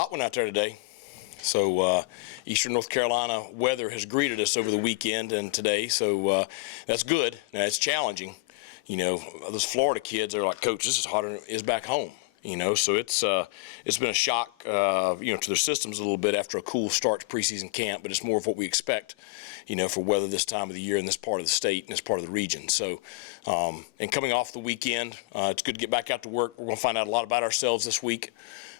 Hot one out there today. So Eastern North Carolina weather has greeted us over the weekend and today, so that's good. Now it's challenging. You know, those Florida kids are like, Coach, this is hotter than it is back home. You know, so it's been a shock, you know, to their systems a little bit after a cool start to preseason camp, but it's more of what we expect, you know, for weather this time of the year in this part of the state and this part of the region. So, and coming off the weekend, it's good to get back out to work. We're going to find out a lot about ourselves this week.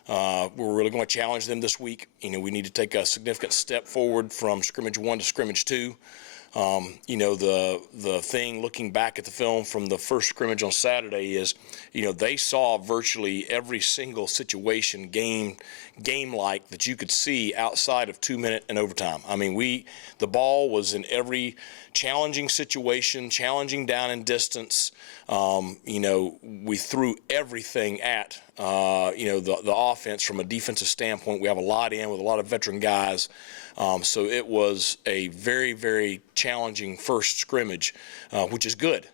We're really going to challenge them this week. You know, we need to take a significant step forward from scrimmage 1 to scrimmage 2. You know, the thing looking back at the film from the first scrimmage on Saturday is, you know, they saw virtually every single situation game-like that you could see outside of 2-minute and overtime. I mean, the ball was in every challenging situation, challenging down and distance. You know, we threw everything at, you know, the offense from a defensive standpoint. We have a lot in with a lot of veteran guys. So it was a very, very challenging first scrimmage, which is good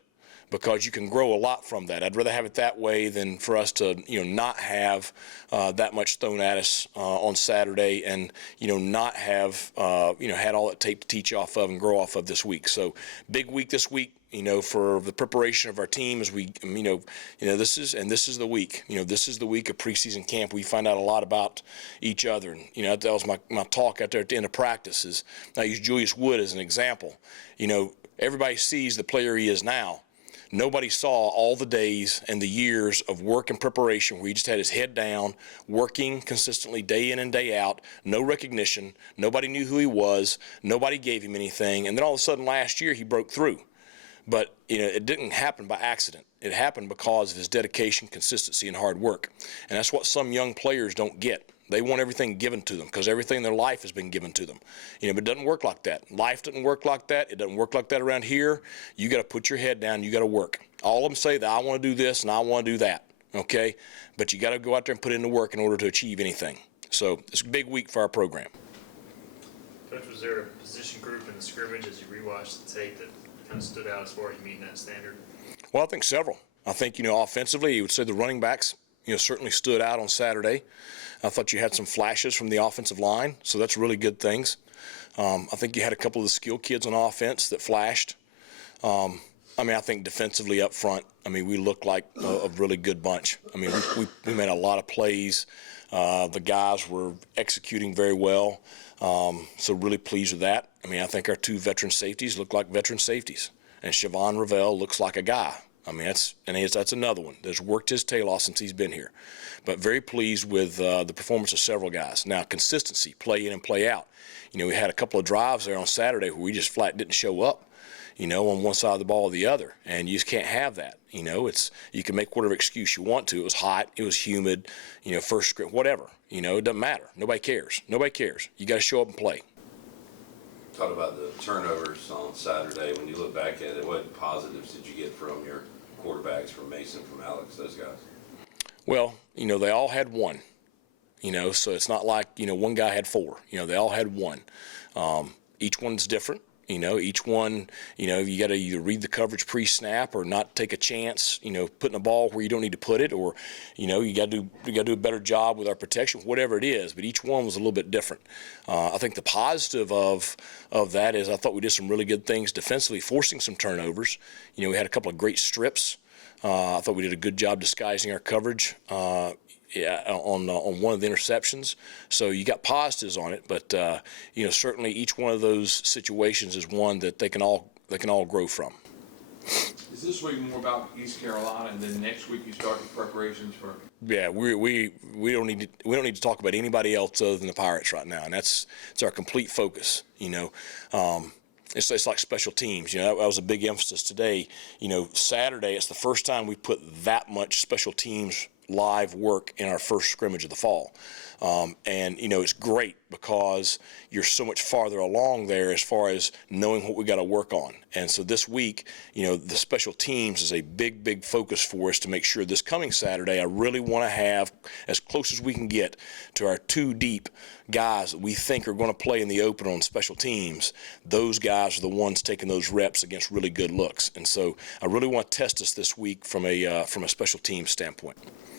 because you can grow a lot from that. I'd rather have it that way than for us to, you know, not have that much thrown at us on Saturday and, you know, not have, you know, had all that tape to teach off of and grow off of this week. So big week this week. You know, for the preparation of our team as we, you know, this is the week. You know, this is the week of preseason camp. We find out a lot about each other. And, you know, that was my talk out there at the end of practice. Is I use Julius Wood as an example. You know, everybody sees the player he is now. Nobody saw all the days and the years of work and preparation where he just had his head down, working consistently day in and day out, no recognition. Nobody knew who he was. Nobody gave him anything. And then all of a sudden last year he broke through. But, you know, it didn't happen by accident. It happened because of his dedication, consistency, and hard work. And that's what some young players don't get. They want everything given to them because everything in their life has been given to them. You know, but it doesn't work like that. Life doesn't work like that. It doesn't work like that around here. You got to put your head down. You got to work. All of them say that I want to do this and I want to do that, okay? But you got to go out there and put in the work in order to achieve anything. So it's a big week for our program. Coach, was there a position group in the scrimmage as you rewatched the tape that kind of stood out as far as you meeting that standard? Well, I think several. I think, you know, offensively, you would say the running backs, you know, certainly stood out on Saturday. I thought you had some flashes from the offensive line, so that's really good things. I think you had a couple of the skill kids on offense that flashed. I mean, I think defensively up front, I mean, we looked like a really good bunch. I mean, we made a lot of plays. The guys were executing very well, so really pleased with that. I mean, I think our 2 veteran safeties look like veteran safeties, and Siobhan Ravel looks like a guy. I mean, that's another one that's worked his tail off since he's been here. But very pleased with the performance of several guys. Now, consistency, play in and play out. You know, we had a couple of drives there on Saturday where we just flat didn't show up, you know, on one side of the ball or the other, and you just can't have that. You know, you can make whatever excuse you want to. It was hot, it was humid, you know, first script, whatever. You know, it doesn't matter. Nobody cares. Nobody cares. You got to show up and play. Talk about the turnovers on Saturday. When you look back at it, what positives did you get from your quarterbacks, from Mason, from Alex, those guys? Well, you know, they all had one. You know, so it's not like, you know, one guy had 4. You know, they all had one. Each one's different. You know, each one, you know, you got to either read the coverage pre-snap or not take a chance, you know, putting a ball where you don't need to put it, or, you know, you got to do a better job with our protection, whatever it is. But each one was a little bit different. I think the positive of that is I thought we did some really good things defensively, forcing some turnovers. You know, we had a couple of great strips. I thought we did a good job disguising our coverage. On one of the interceptions. So you got positives on it, but you know, certainly each one of those situations is one that they can all grow from. Is this week more about East Carolina, and then next week you start the preparations for? Yeah, we don't need to talk about anybody else other than the Pirates right now, and it's our complete focus. You know. It's like special teams. You know, that was a big emphasis today. You know, Saturday, it's the first time we put that much special teams live work in our first scrimmage of the fall. And, you know, it's great because you're so much farther along there as far as knowing what we got to work on. And so this week, you know, the special teams is a big, big focus for us to make sure this coming Saturday, I really want to have as close as we can get to our 2 deep guys that we think are going to play in the open on special teams. Those guys are the ones taking those reps against really good looks. And so I really want to test us this week from a special teams standpoint.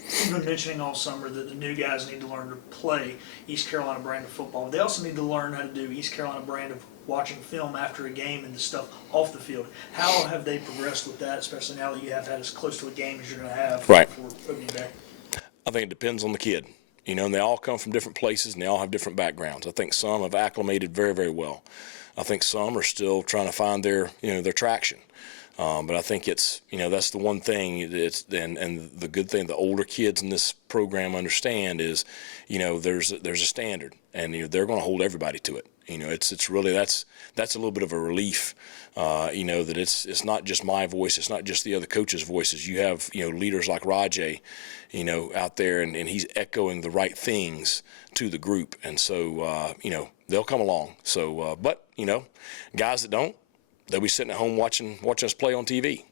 We've been mentioning all summer that the new guys need to learn to play East Carolina brand of football. They also need to learn how to do East Carolina brand of watching film after a game and the stuff off the field. How have they progressed with that, especially now that you have had as close to a game as you're going to have Right. for opening day? I think it depends on the kid. You know, and they all come from different places and they all have different backgrounds. I think some have acclimated very, very well. I think some are still trying to find their traction. But I think it's, that's the one thing and the good thing the older kids in this program understand is, there's a standard and they're going to hold everybody to it. It's really, that's a little bit of a relief, that it's not just my voice. It's not just the other coaches' voices. You have, leaders like Rajay, out there and he's echoing the right things to the group. And so, they'll come along. So, but, guys that don't, they'll be sitting at home watching us play on TV.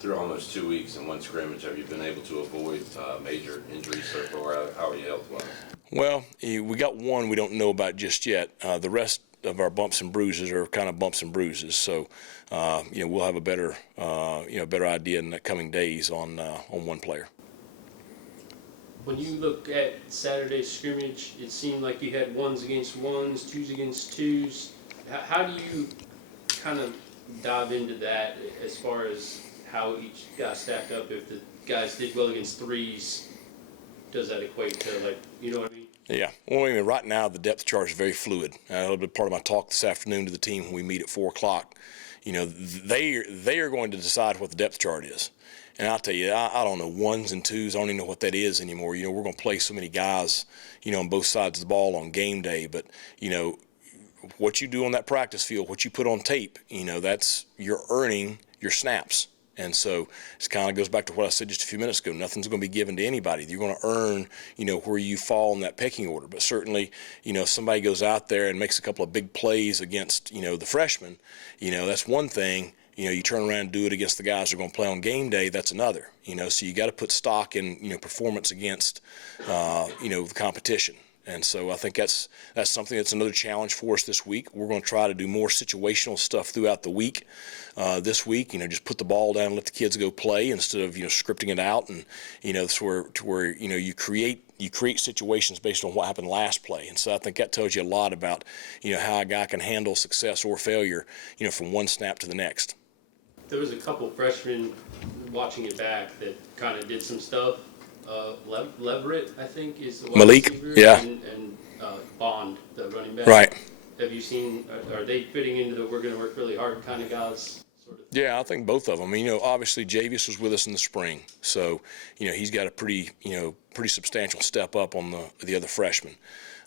Through almost 2 weeks and one scrimmage, have you been able to avoid major injuries so far? How are you health-wise? Well, we got one we don't know about just yet. The rest of our bumps and bruises are kind of bumps and bruises. So, we'll have a better idea in the coming days on one player. When you look at Saturday's scrimmage, it seemed like you had ones against ones, twos against twos. How do you kind of dive into that as far as how each guy stacked up? If the guys did well against threes, does that equate to, like, you know what I mean? Yeah. Well, right now the depth chart is very fluid. That'll be part of my talk this afternoon to the team when we meet at 4 o'clock. They are going to decide what the depth chart is. And I'll tell you, I don't know ones and twos. I don't even know what that is anymore. We're going to play so many guys, on both sides of the ball on game day. But, what you do on that practice field, what you put on tape, you're earning your snaps. And so it kind of goes back to what I said just a few minutes ago. Nothing's going to be given to anybody. You're going to earn, where you fall in that pecking order. But certainly, if somebody goes out there and makes a couple of big plays against, the freshmen, that's one thing. You turn around and do it against the guys who are going to play on game day, that's another. So you got to put stock in, performance against, the competition. And so I think that's something that's another challenge for us this week. We're going to try to do more situational stuff throughout the week. This week, just put the ball down and let the kids go play instead of scripting it out. And to where you create situations based on what happened last play. And so I think that tells you a lot about how a guy can handle success or failure from one snap to the next. There was a couple freshmen watching it back that kind of did some stuff. Leverett, I think, is the wide Malik, receiver, yeah. and Bond, the running back. Right. Have you seen? Are they fitting into the we're going to work really hard kind of guys? Sort of. Yeah, I think both of them. Obviously Javius was with us in the spring, so he's got a pretty substantial step up on the other freshmen,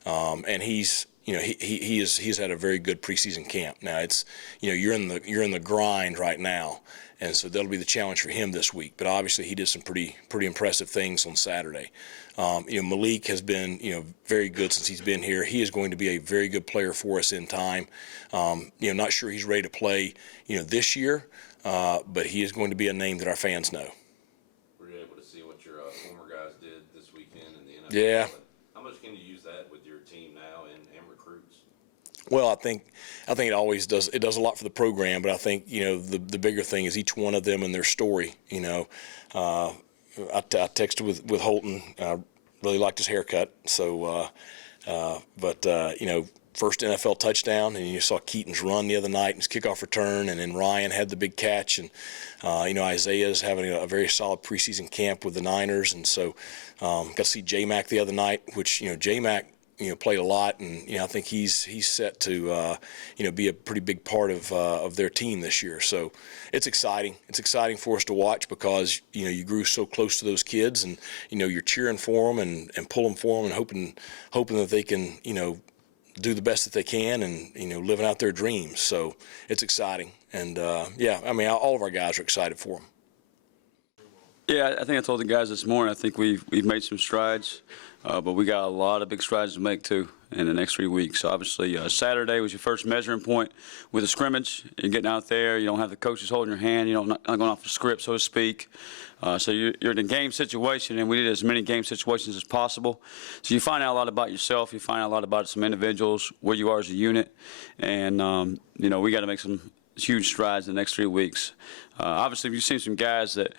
and he's had a very good preseason camp. Now it's you're in the grind right now. And so that'll be the challenge for him this week. But obviously he did some pretty impressive things on Saturday. Malik has been, very good since he's been here. He is going to be a very good player for us in time. Not sure he's ready to play, this year, but he is going to be a name that our fans know. Were you able to see what your former guys did this weekend in the NFL? Yeah. How much can you use that with your team now and recruits? Well, I think it always does. It does a lot for the program, but I think the bigger thing is each one of them and their story. I texted with Holton. Really liked his haircut. So, first NFL touchdown, and you saw Keaton's run the other night and his kickoff return, and then Ryan had the big catch, and Isaiah's having a very solid preseason camp with the Niners, and so got to see J-Mac the other night, which J-Mac played a lot, and I think he's set to be a pretty big part of their team this year. So it's exciting. It's exciting for us to watch because you grew so close to those kids, and you're cheering for them and pulling for them and hoping that they can do the best that they can and living out their dreams. So it's exciting, and all of our guys are excited for them. Yeah, I think I told the guys this morning. I think we've made some strides, but we got a lot of big strides to make too in the next 3 weeks. So obviously, Saturday was your first measuring point with the scrimmage. You're getting out there. You don't have the coaches holding your hand. You're not going off the script, so to speak. So you're in a game situation, and we did as many game situations as possible. So you find out a lot about yourself. You find out a lot about some individuals, where you are as a unit, and we got to make some huge strides in the next 3 weeks. Obviously, you've seen some guys that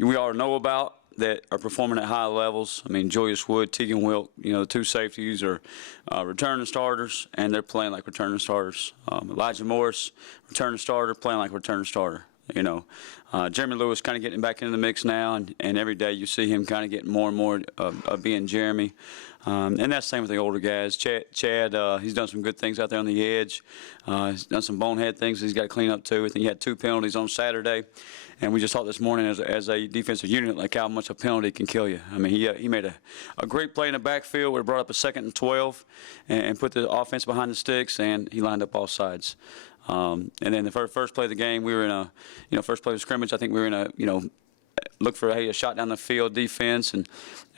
we all know about, that are performing at high levels. I mean, Julius Wood, Tegan Wilk, the two safeties are returning starters, and they're playing like returning starters. Elijah Morris, returning starter, playing like returning starter. Jeremy Lewis kind of getting back into the mix now, and every day you see him kind of getting more and more of being Jeremy. And that's the same with the older guys. Chad, he's done some good things out there on the edge. He's done some bonehead things he's got to clean up too. I think he had 2 penalties on Saturday. And we just talked this morning as a defensive unit, like how much a penalty can kill you. I mean, he made a great play in the backfield where he brought up a 2nd and 12 and put the offense behind the sticks, and he lined up all sides. And then the first play of the game, we were in a, first play of scrimmage, I think we were in a, look for a shot down the field defense, and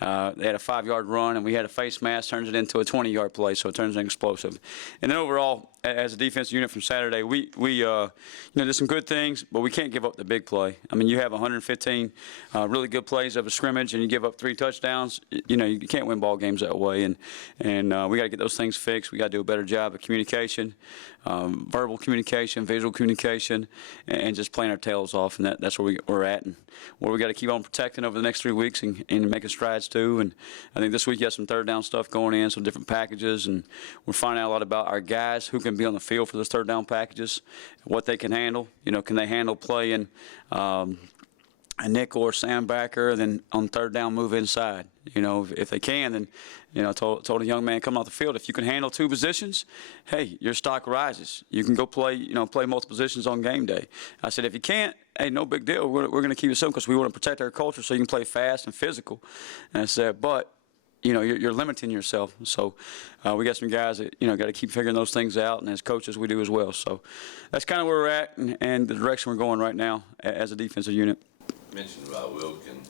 they had a 5-yard run, and we had a face mask, turns it into a 20-yard play, so it turns into explosive. And then overall, as a defensive unit from Saturday, we did some good things, but we can't give up the big play. I mean, you have 115 really good plays of a scrimmage, and you give up 3 touchdowns. You can't win ball games that way, and we got to get those things fixed. We got to do a better job of communication, verbal communication, visual communication, and just playing our tails off. And that's where we're at, and where we got to keep on protecting over the next 3 weeks and making strides too. And I think this week you have some third down stuff going in, some different packages, and we're finding out a lot about our guys who can be on the field for those third down packages, what they can handle. Can they handle playing a nickel or Sam backer, then on third down move inside. If they can, then I told a young man coming off the field, if you can handle 2 positions, hey, your stock rises. You can go play multiple positions on game day. I said, if you can't, hey, no big deal. We're going to keep it simple because we want to protect our culture so you can play fast and physical. And I said, but you're limiting yourself. So we got some guys that got to keep figuring those things out, and as coaches we do as well. So that's kind of where we're at and the direction we're going right now as a defensive unit. You mentioned about Wilk and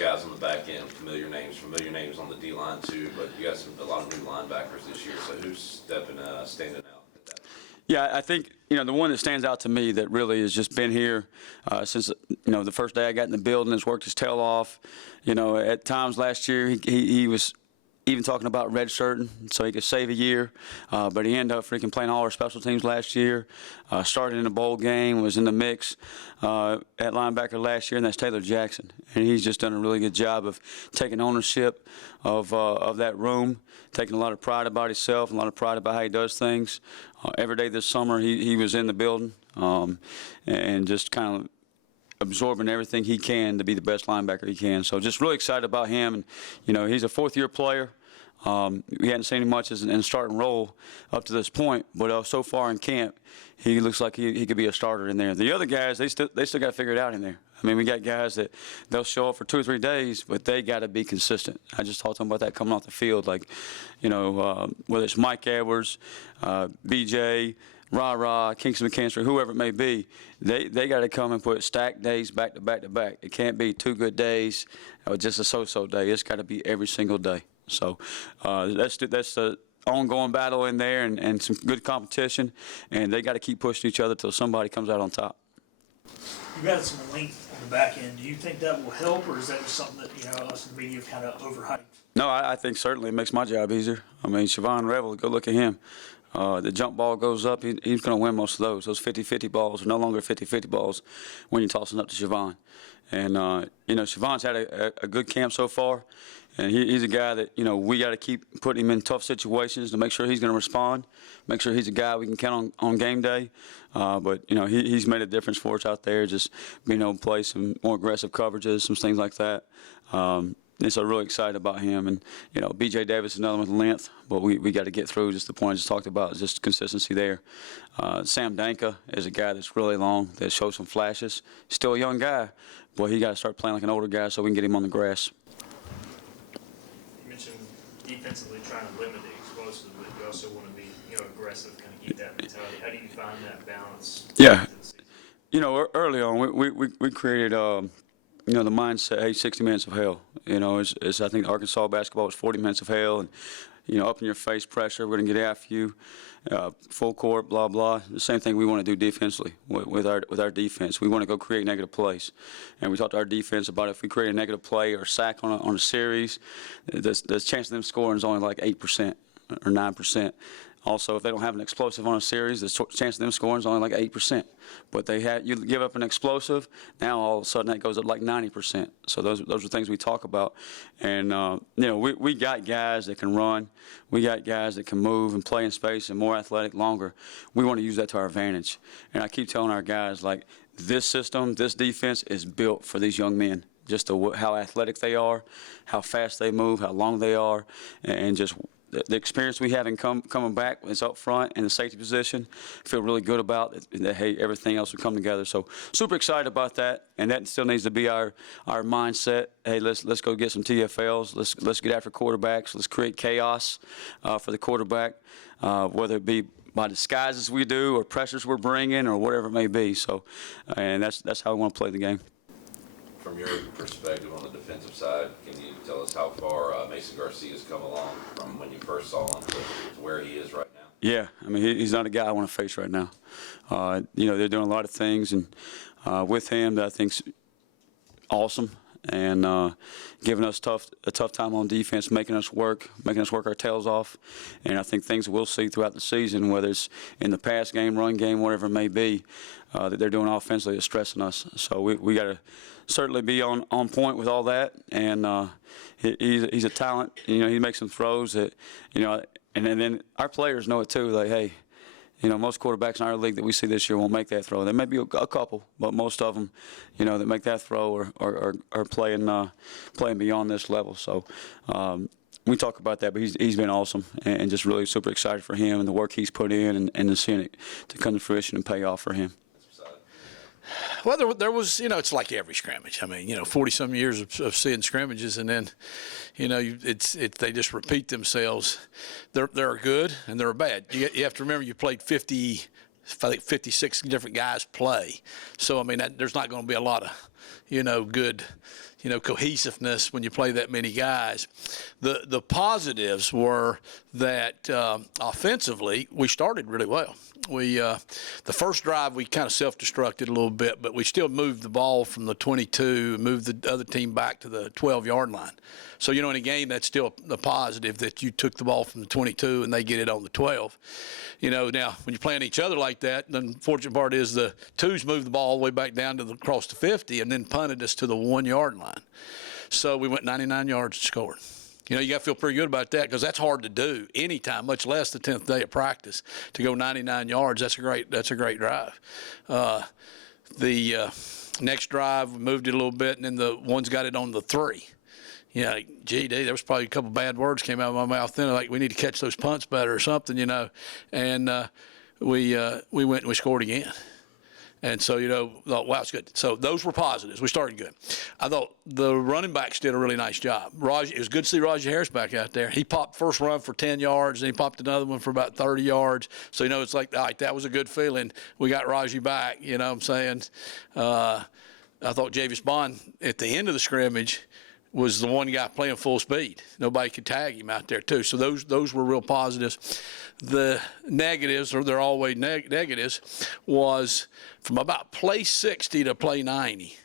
guys on the back end, familiar names on the D-line too, but you got a lot of new linebackers this year, so who's standing out at that? Yeah, I think, the one that stands out to me that really has just been here since, the first day I got in the building, has worked his tail off. At times last year, he was even talking about redshirting so he could save a year, but he ended up freaking playing all our special teams last year, started in a bowl game, was in the mix at linebacker last year, and that's Taylor Jackson. And he's just done a really good job of taking ownership of that room, taking a lot of pride about himself, a lot of pride about how he does things. Every day this summer he was in the building and just kind of absorbing everything he can to be the best linebacker he can. So just really excited about him. And, he's a 4th-year player. We hadn't seen him much in a starting role up to this point, but so far in camp, he looks like he could be a starter in there. The other guys, they still got to figure it out in there. I mean, we got guys that they'll show up for 2 or 3 days, but they got to be consistent. I just talked to them about that coming off the field, like, whether it's Mike Edwards, BJ, Kingston McKinstry, whoever it may be, they got to come and put stacked days back to back to back. It can't be 2 good days or just a so-so day. It's got to be every single day. So that's the ongoing battle in there and some good competition, and they got to keep pushing each other till somebody comes out on top. You got some length on the back end. Do you think that will help, or is that just something that us in the media have kind of overhyped? No, I think certainly it makes my job easier. I mean, Siobhan Revel, go look at him. The jump ball goes up, he's going to win most of those. Those 50-50 balls are no longer 50-50 balls when you're tossing up to Siobhan. And, Siobhan's had a good camp so far, and he's a guy that, we got to keep putting him in tough situations to make sure he's going to respond, make sure he's a guy we can count on game day. But, he's made a difference for us out there, just being able to play some more aggressive coverages, some things like that. And so really excited about him. And, B.J. Davis is another one with length, but we got to get through just the point I just talked about, just consistency there. Sam Danka is a guy that's really long, that shows some flashes. Still a young guy, but he got to start playing like an older guy so we can get him on the grass. You mentioned defensively trying to limit the explosive, but you also want to be, aggressive, kind of keep that mentality. How do you find that balance? Yeah. Early on, we created, the mindset, hey, 60 minutes of hell. It's I think Arkansas basketball was 40 minutes of hell, and, up in your face pressure, we're going to get after you, full court, blah, blah. The same thing we want to do defensively with our defense. We want to go create negative plays. And we talked to our defense about if we create a negative play or sack on a series, the chance of them scoring is only like 8% or 9%. Also, if they don't have an explosive on a series, the chance of them scoring is only like 8%. But you give up an explosive, now all of a sudden that goes up like 90%. So those are things we talk about. And, we got guys that can run. We got guys that can move and play in space and more athletic longer. We want to use that to our advantage. And I keep telling our guys, like, this system, this defense is built for these young men. Just how athletic they are, how fast they move, how long they are, and just the experience we have in coming back is up front in the safety position. Feel really good about it, that, hey, everything else will come together. So super excited about that, and that still needs to be our mindset. Hey, let's go get some TFLs. Let's get after quarterbacks. Let's create chaos for the quarterback, whether it be by disguises we do or pressures we're bringing or whatever it may be. So, and that's how we want to play the game. From your perspective on the defensive side, can you tell us how far Mason Garcia's come along from when you first saw him to where he is right now? Yeah, I mean, he's not a guy I want to face right now. They're doing a lot of things, and with him that I think's awesome, and giving us a tough time on defense, making us work our tails off. And I think things we'll see throughout the season, whether it's in the pass game, run game, whatever it may be, that they're doing offensively is stressing us. So we got to certainly be on point with all that. And he's a talent. He makes some throws that, and then our players know it too. Like, hey, most quarterbacks in our league that we see this year won't make that throw. There may be a couple, but most of them, that make that throw are playing beyond this level. So we talk about that, but he's been awesome, and just really super excited for him and the work he's put in, and to seeing it to come to fruition and pay off for him. Well, there was, it's like every scrimmage. I mean, 40-some years of seeing scrimmages, and then, they just repeat themselves. They're good and they're bad. You have to remember you played 56 different guys play. So, I mean, there's not going to be a lot of, good, cohesiveness when you play that many guys. The positives were that offensively we started really well. The first drive we kind of self-destructed a little bit, but we still moved the ball from the 22 and moved the other team back to the 12-yard line. So, in a game, that's still a positive that you took the ball from the 22 and they get it on the 12. Now, when you're playing each other like that, the unfortunate part is the twos moved the ball all the way back down to across the 50 and then punted us to the 1-yard line. So we went 99 yards and scored. You got to feel pretty good about that because that's hard to do anytime, much less the 10th day of practice. To go 99 yards, that's a great drive. The next drive, we moved it a little bit, and then the ones got it on the 3. GD, there was probably a couple bad words came out of my mouth then, like we need to catch those punts better or something, And we went and we scored again. And so, thought, wow, it's good. So those were positives. We started good. I thought the running backs did a really nice job. It was good to see Rajee Harris back out there. He popped first run for 10 yards, and he popped another one for about 30 yards. So, it's like, all right, that was a good feeling. We got Rajee back, what I'm saying? I thought Javius Bond, at the end of the scrimmage, was the one guy playing full speed. Nobody could tag him out there, too. So those were real positives. The negatives, or they're always negatives, was from about play 60 to play 90.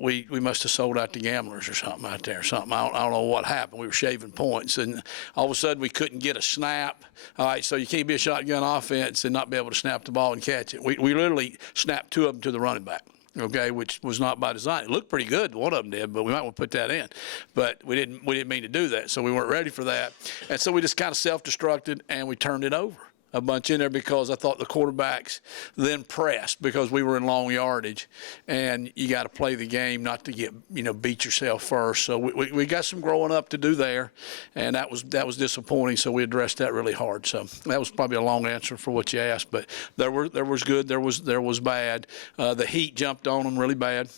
We must have sold out to gamblers or something out there. I don't know what happened. We were shaving points, and all of a sudden we couldn't get a snap. All right, so you can't be a shotgun offense and not be able to snap the ball and catch it. We literally snapped 2 of them to the running back. Okay, which was not by design. It looked pretty good, one of them did, but we might want to put that in. But we didn't mean to do that, so we weren't ready for that. And so we just kind of self-destructed, and we turned it over a bunch in there because I thought the quarterbacks then pressed because we were in long yardage, and you got to play the game not to get, beat yourself first. So we got some growing up to do there, and that was disappointing, so we addressed that really hard. So that was probably a long answer for what you asked, but there was good, there was bad. The heat jumped on them really bad.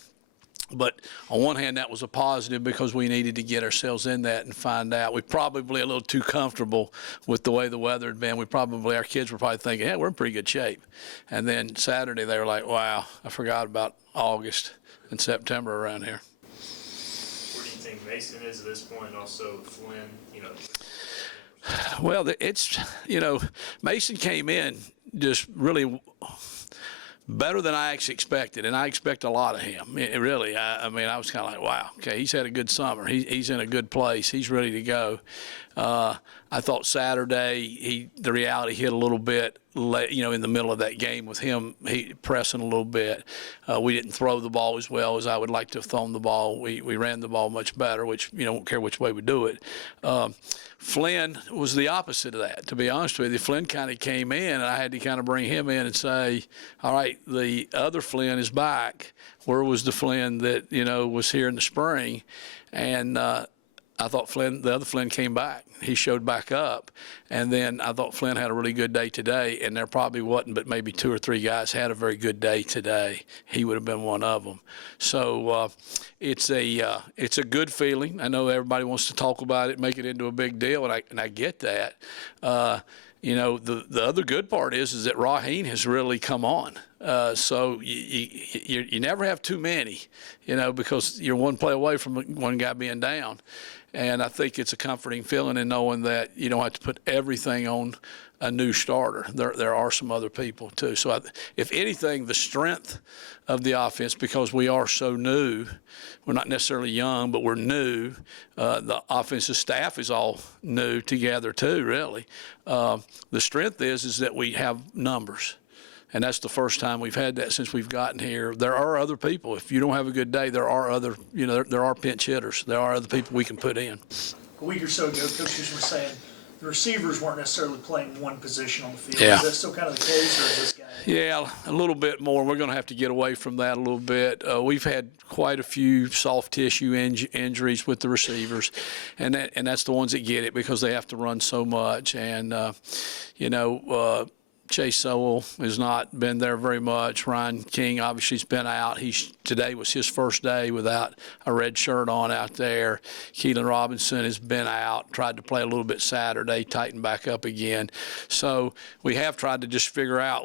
But on one hand, that was a positive because we needed to get ourselves in that and find out. We probably a little too comfortable with the way the weather had been. Our kids were probably thinking, yeah, we're in pretty good shape. And then Saturday, they were like, wow, I forgot about August and September around here. Where do you think Mason is at this point? Also Flynn, Well, Mason came in just really better than I actually expected, and I expect a lot of him. Really, I was kind of like, wow, okay, he's had a good summer. He's in a good place. He's ready to go. I thought Saturday the reality hit a little bit, in the middle of that game with him pressing a little bit. We didn't throw the ball as well as I would like to have thrown the ball. We ran the ball much better, which, don't care which way we do it. Flynn was the opposite of that, to be honest with you. Flynn kind of came in, and I had to kind of bring him in and say, all right, the other Flynn is back. Where was the Flynn that, was here in the spring? And I thought the other Flynn came back. He showed back up. And then I thought Flynn had a really good day today, and there probably wasn't, but maybe 2 or 3 guys had a very good day today. He would have been one of them. So it's a good feeling. I know everybody wants to talk about it, make it into a big deal, and I get that. The other good part is that Raheem has really come on. So you never have too many, because you're one play away from one guy being down. And I think it's a comforting feeling in knowing that you don't have to put everything on a new starter. There are some other people too. So if anything, the strength of the offense, because we are so new, we're not necessarily young, but we're new. The offensive staff is all new together too, really. The strength is that we have numbers. And that's the first time we've had that since we've gotten here. There are other people. If you don't have a good day, there are other, there are pinch hitters. There are other people we can put in. A week or so ago, coaches were saying the receivers weren't necessarily playing one position on the field. Yeah. Is that still kind of the case, or is this guy? Yeah, a little bit more. We're going to have to get away from that a little bit. We've had quite a few soft tissue injuries with the receivers, and that's the ones that get it because they have to run so much. And, Chase Sowell has not been there very much. Ryan King obviously has been out. Today was his first day without a red shirt on out there. Keelan Robinson has been out, tried to play a little bit Saturday, tightened back up again. So we have tried to just figure out,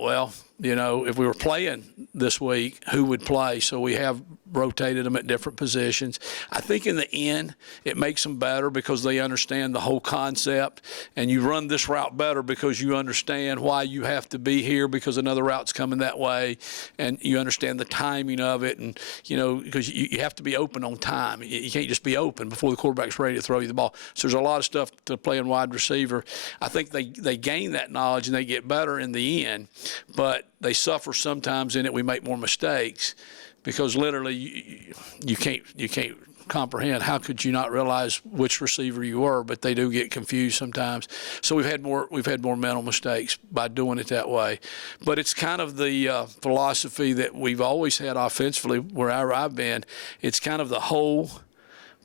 if we were playing this week, who would play? So we have rotated them at different positions. I think in the end, it makes them better because they understand the whole concept, and you run this route better because you understand why you have to be here because another route's coming that way, and you understand the timing of it, and, because you have to be open on time. You can't just be open before the quarterback's ready to throw you the ball. So there's a lot of stuff to play in wide receiver. I think they gain that knowledge and they get better in the end, but they suffer sometimes in it. We make more mistakes because literally you can't comprehend how could you not realize which receiver you were, but they do get confused sometimes. So we've had more mental mistakes by doing it that way. But it's kind of the philosophy that we've always had offensively wherever I've been. It's kind of the whole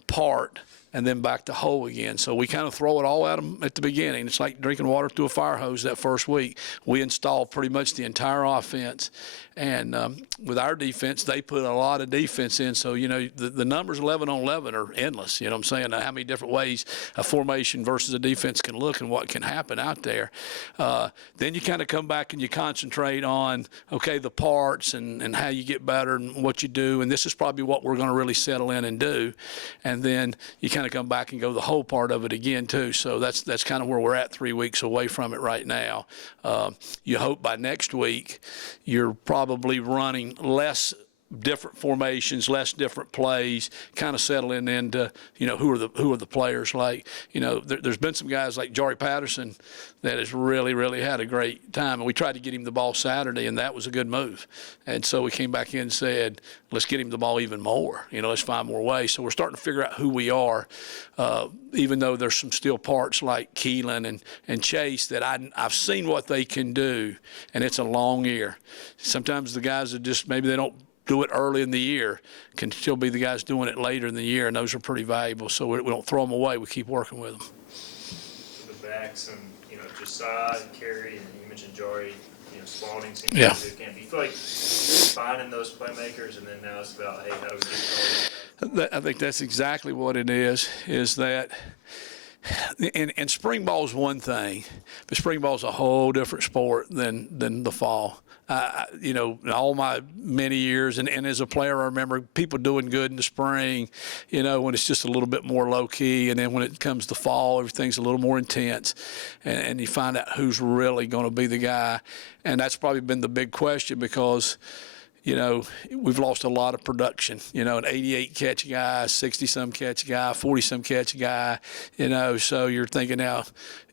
part and then back to whole again. So we kind of throw it all at them at the beginning. It's like drinking water through a fire hose that first week. We install pretty much the entire offense. And with our defense, they put a lot of defense in. So, the numbers 11 on 11 are endless. You know what I'm saying? How many different ways a formation versus a defense can look and what can happen out there. Then you kind of come back and you concentrate on, the parts and how you get better and what you do. And this is probably what we're going to really settle in and do. And then you kind of come back and go the whole part of it again, too. So that's kind of where we're at 3 weeks away from it right now. You hope by next week you're probably running less different formations, less different plays, kind of settling into, who are the players. Like, there's been some guys like Jari Patterson that has really, really had a great time. And we tried to get him the ball Saturday, and that was a good move. And so we came back in and said, let's get him the ball even more. Let's find more ways. So we're starting to figure out who we are, even though there's some still parts like Keelan and Chase that I've seen what they can do, and it's a long year. Sometimes the guys that just maybe they don't do it early in the year can still be the guys doing it later in the year, and those are pretty valuable. So we don't throw them away. We keep working with them. The backs and, Josiah, Kerry, and you mentioned Jari, Spalding seems Yeah. to do camp. You feel like finding those playmakers, and then now it's about, hey, how do we get I think that's exactly what it is that and spring ball is one thing, but spring ball is a whole different sport than the fall. All my many years, and as a player, I remember people doing good in the spring, when it's just a little bit more low key, and then when it comes to fall, everything's a little more intense, and you find out who's really going to be the guy, and that's probably been the big question because you know, we've lost a lot of production. You know, an 88 catch guy, 60 some catch guy, 40 some catch guy. You know, so you're thinking now,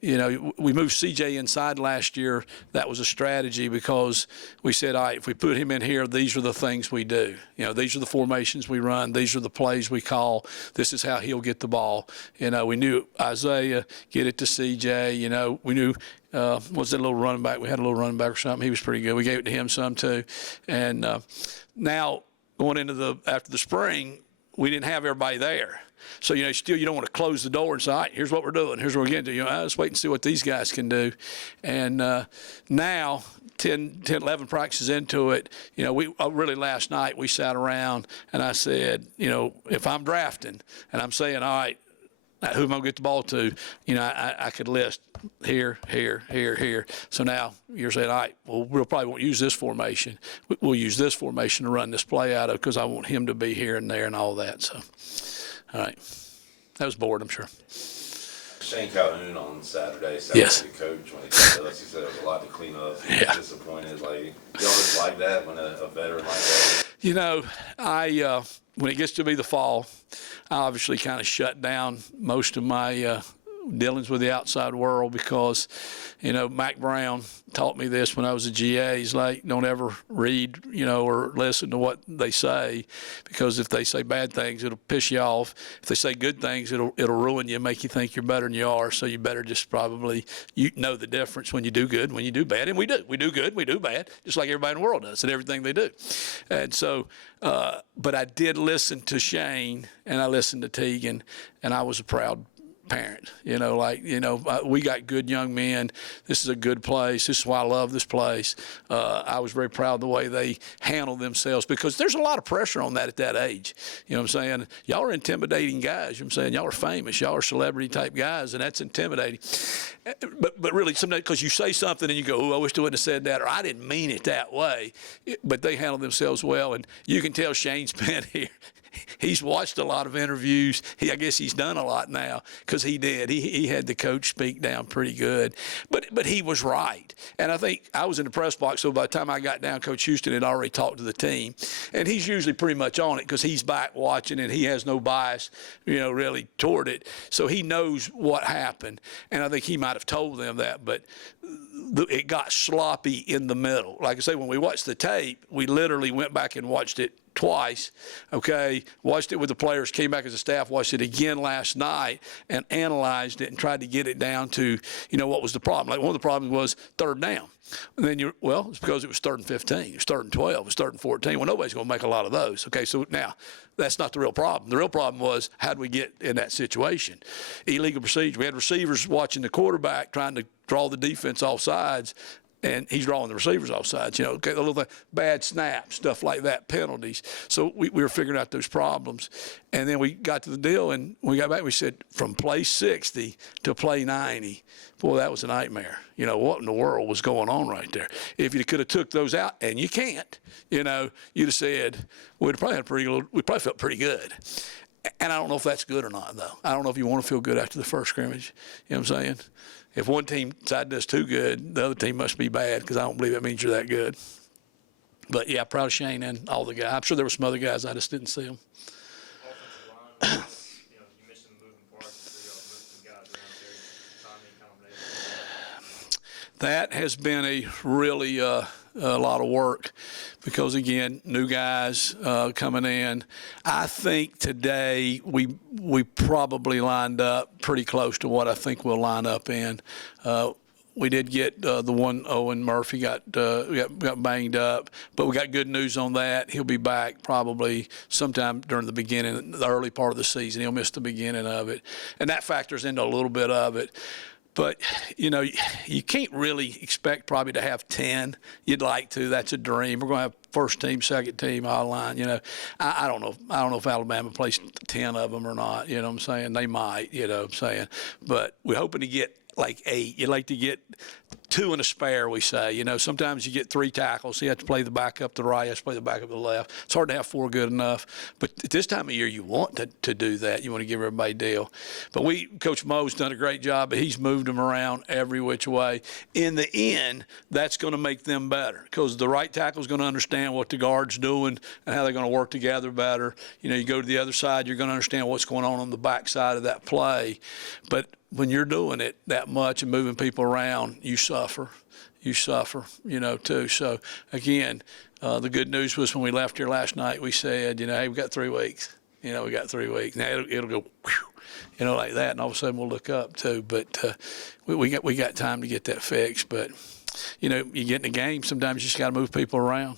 you know, we moved CJ inside last year. That was a strategy because we said, all right, if we put him in here, these are the things we do. You know, these are the formations we run. These are the plays we call. This is how he'll get the ball. You know, we knew Isaiah, get it to CJ. You know, we knew, was that little running back? We had a little running back or something. He was pretty good. We gave it to him some too. And now going into after the spring, we didn't have everybody there. So, you know, still you don't want to close the door and say, all right, here's what we're doing. Here's what we're getting to. You know, let's wait and see what these guys can do. And now, 10, 11 practices into it, you know, really last night we sat around and I said, you know, if I'm drafting and I'm saying, all right, who am I going to get the ball to? You know, I could list here. So now you're saying, all right, well, we'll probably won't use this formation. We'll use this formation to run this play out of because I want him to be here and there and all that. So, all right. That was bored, I'm sure. Shane Calhoun on Saturday, Yes. the coach, when he told us, he said there was a lot to clean up. He was disappointed. Like, you always like that when a veteran like that? You know, when it gets to be the fall, I obviously kind of shut down most of my dealings with the outside world because, you know, Mac Brown taught me this when I was a GA. He's like, don't ever read, you know, or listen to what they say because if they say bad things, it'll piss you off. If they say good things, it'll ruin you, make you think you're better than you are. So you better just probably know the difference when you do good, when you do bad. And we do. We do good, we do bad, just like everybody in the world does and everything they do. And so, but I did listen to Shane and I listened to Teagan, and I was a proud parent. You know, like, you know, we got good young men. This is a good place. This is why I love this place. I was very proud of the way they handle themselves because there's a lot of pressure on that at that age. You know what I'm saying? Y'all are intimidating guys. You know what I'm saying? Y'all are famous. Y'all are celebrity type guys, and that's intimidating. But really, sometimes because you say something and you go, oh, I wish I wouldn't have said that, or I didn't mean it that way. But they handle themselves well, and you can tell Shane's been here. He's watched a lot of interviews. I guess he's done a lot now because he did. He had the coach speak down pretty good. But he was right. And I think I was in the press box, so by the time I got down, Coach Houston had already talked to the team. And he's usually pretty much on it because he's back watching and he has no bias, you know, really toward it. So he knows what happened. And I think he might have told them that. But it got sloppy in the middle. Like I say, when we watched the tape, we literally went back and watched it twice, okay, watched it with the players, came back as a staff, watched it again last night and analyzed it and tried to get it down to, you know, what was the problem. Like one of the problems was third down. And then it's because it was 3rd and 15, it was 3rd and 12, it was 3rd and 14. Well, nobody's going to make a lot of those. Okay, so now that's not the real problem. The real problem was how do we get in that situation? Illegal procedure. We had receivers watching the quarterback trying to draw the defense off sides, and he's drawing the receivers off sides, you know, okay, a little bad snaps, stuff like that, penalties. So we were figuring out those problems. And then we got to the deal, and when we got back, we said from play 60 to play 90, boy, that was a nightmare. You know, what in the world was going on right there? If you could have took those out, and you can't, you know, you'd have said, we probably felt pretty good. And I don't know if that's good or not, though. I don't know if you want to feel good after the first scrimmage. You know what I'm saying? If one team side does too good, the other team must be bad because I don't believe that means you're that good. But, yeah, proud of Shane and all the guys. I'm sure there were some other guys. I just didn't see them. Offensive line, you know, you mentioned the moving parts, so y'all moved some guys around there. Timing, combination. That has been a really a lot of work because, again, new guys coming in. I think today we probably lined up pretty close to what I think we'll line up in. We did get the one Owen Murphy got banged up, but we got good news on that. He'll be back probably sometime during the early part of the season. He'll miss the beginning of it, and that factors into a little bit of it. But, you know, you can't really expect probably to have 10. You'd like to. That's a dream. We're going to have first team, second team, all-line. You know, I don't know. I don't know if Alabama plays 10 of them or not. You know what I'm saying? They might, you know what I'm saying. But we're hoping to get like 8. You'd like to get two and a spare, we say. You know, sometimes you get 3 tackles. So you have to play the back up to the right, you have to play the back up to the left. It's hard to have 4 good enough. But at this time of year, you want to do that. You want to give everybody a deal. But Coach Moe's done a great job, but he's moved them around every which way. In the end, that's going to make them better because the right tackle is going to understand what the guard's doing and how they're going to work together better. You know, you go to the other side, you're going to understand what's going on the back side of that play. But when you're doing it that much and moving people around, you suffer, you know, too. So, again, the good news was when we left here last night, we said, you know, hey, we've got 3 weeks. You know, we got 3 weeks. Now it'll go, whew, you know, like that, and all of a sudden we'll look up too. But we got time to get that fixed. But, you know, you get in the game, sometimes you just got to move people around.